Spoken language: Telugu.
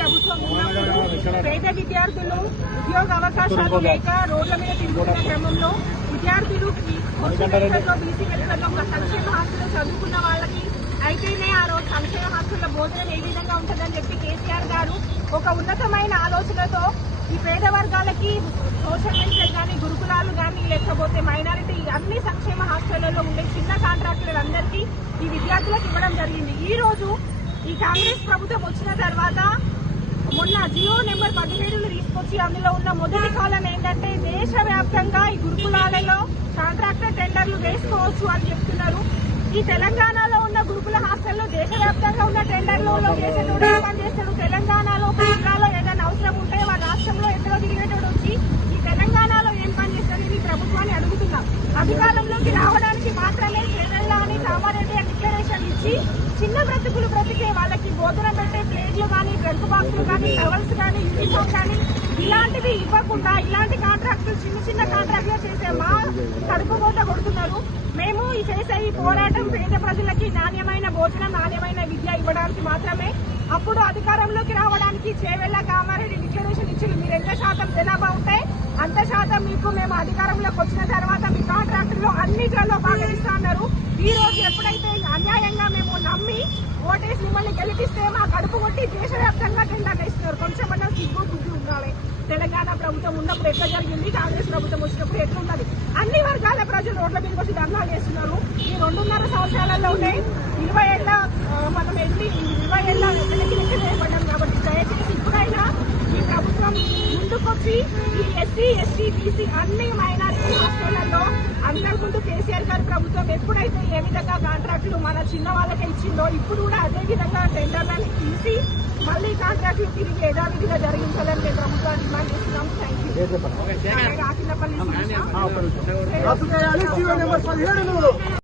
ప్రభుత్వం ఉన్నప్పుడు పేద విద్యార్థులు ఉద్యోగ అవకాశాలు లేక రోడ్ల మీద తిరుగుతున్న క్రమంలో విద్యార్థులు బీసీ వెలుగులో ఒక సంక్షేమ హాస్టల్లో చదువుకున్న వాళ్ళకి అయితేనే ఆ రోజు సంక్షేమ హాస్టల్లో భోజనం ఏ విధంగా ఉంటుందని చెప్పి కేసీఆర్ గారు ఒక ఉన్నతమైన ఆలోచనతో ఈ పేద వర్గాలకి సోషల్ వెల్ఫేర్ కానీ గురుకులాలు కానీ లేకపోతే మైనారిటీ అన్ని సంక్షేమ హాస్టళ్లలో ఉండే చిన్న కాంట్రాక్టులందరికీ ఈ విద్యార్థులకు ఇవ్వడం జరిగింది. ఈ రోజు ఈ కాంగ్రెస్ ప్రభుత్వం వచ్చిన తర్వాత మొన్న జియో నెంబర్ 17 తీసుకొచ్చి అందులో ఉన్న మొదటి కాలం ఏంటంటే దేశవ్యాప్తంగా ఈ గురుకులాలలో కాంట్రాక్టర్ టెండర్లు వేసుకోవచ్చు అని చెప్తున్నారు. ఈ తెలంగాణలో ఉన్న గురుకుల హాస్టల్లో దేశవ్యాప్తంగా ఉన్న టెండర్లలో చేసేటోడు ఏం పని చేస్తాడు? తెలంగాణలో జిల్లాలో ఏదైనా అవసరం ఉంటే వారి రాష్ట్రంలో ఎక్కడో తిరిగేటోడు వచ్చి ఈ తెలంగాణలో ఏం పని చేస్తారు? ఈ ప్రభుత్వాన్ని అడుగుతున్నాం. అధికారంలోకి రావడానికి మాత్రమే చేవెళ్ళ అని కామారెడ్డి డిక్లరేషన్ ఇచ్చి చిన్న బ్రతుకులు బ్రతికే వాళ్ళకి భోజనం పెట్టే ప్లేట్లు కానీ డ్రంక్ బాక్సులు కానీ టవల్స్ కానీ యూనిఫామ్ కానీ ఇలాంటివి ఇవ్వకుండా ఇలాంటి కాంట్రాక్టులు చిన్న చిన్న కాంట్రాక్టులు చేసే మా కడుపు మూత కొడుతున్నారు. మేము చేసే ఈ పోరాటం పేద ప్రజలకి నాణ్యమైన భోజనం నాణ్యమైన విద్య ఇవ్వడానికి మాత్రమే. అప్పుడు అధికారంలోకి రావడానికి చేవెళ్ళ కామారెడ్డి డిక్లరేషన్ ఇచ్చి మీరు ఎంత శాతం జనాభా ఉంటే అంత శాతం మీకు మేము అధికారంలోకి వచ్చిన తర్వాత మీ కాంట్రాక్టుల్లో అన్నిట్లలో భాగమిస్తా అన్నారు. ఈ రోజు ఎప్పుడైతే అన్యాయంగా మేము నమ్మి ఓటేసి మిమ్మల్ని గెలిపిస్తే మా కడుపు కొట్టి దేశవ్యాప్తంగా టెండర్లు ఇస్తున్నారు. కొంచెమన్నా సిగ్గు బుద్ధి ఉండాలి. తెలంగాణ ప్రభుత్వం ఉన్నప్పుడు ఎట్లా జరిగింది, కాంగ్రెస్ ప్రభుత్వం వచ్చినప్పుడు ఎట్లా ఉన్నది? అన్ని వర్గాల ప్రజలు రోడ్ల మీదకి వచ్చి ధర్నాలు చేస్తున్నారు. ఈ 2.5 సంవత్సరాలలోనే 20 ఏళ్ల మనం 20 ఏళ్ల లెక్కలేపడ్డాం. కాబట్టి దయచేసి ఇప్పుడైనా ఈ ప్రభుత్వం ముందుకొచ్చి ఈ ఎస్సీ ఎస్టీ బీసీ అన్ని మైనారిటీ హాస్టళ్లలో అంతకుముందు కేసీఆర్ గారి ప్రభుత్వం ఎప్పుడైతే ఏ విధంగా కాంట్రాక్టులు మన చిన్న వాళ్ళకే ఇచ్చిందో ఇప్పుడు కూడా అదే విధంగా టెండర్లని తీసి మళ్ళీ కాంట్రాక్టులు తిరిగి యథావిధిగా జరిగించాలని మేము ప్రభుత్వాన్ని డిమాండ్ చేస్తున్నాము. Thank you.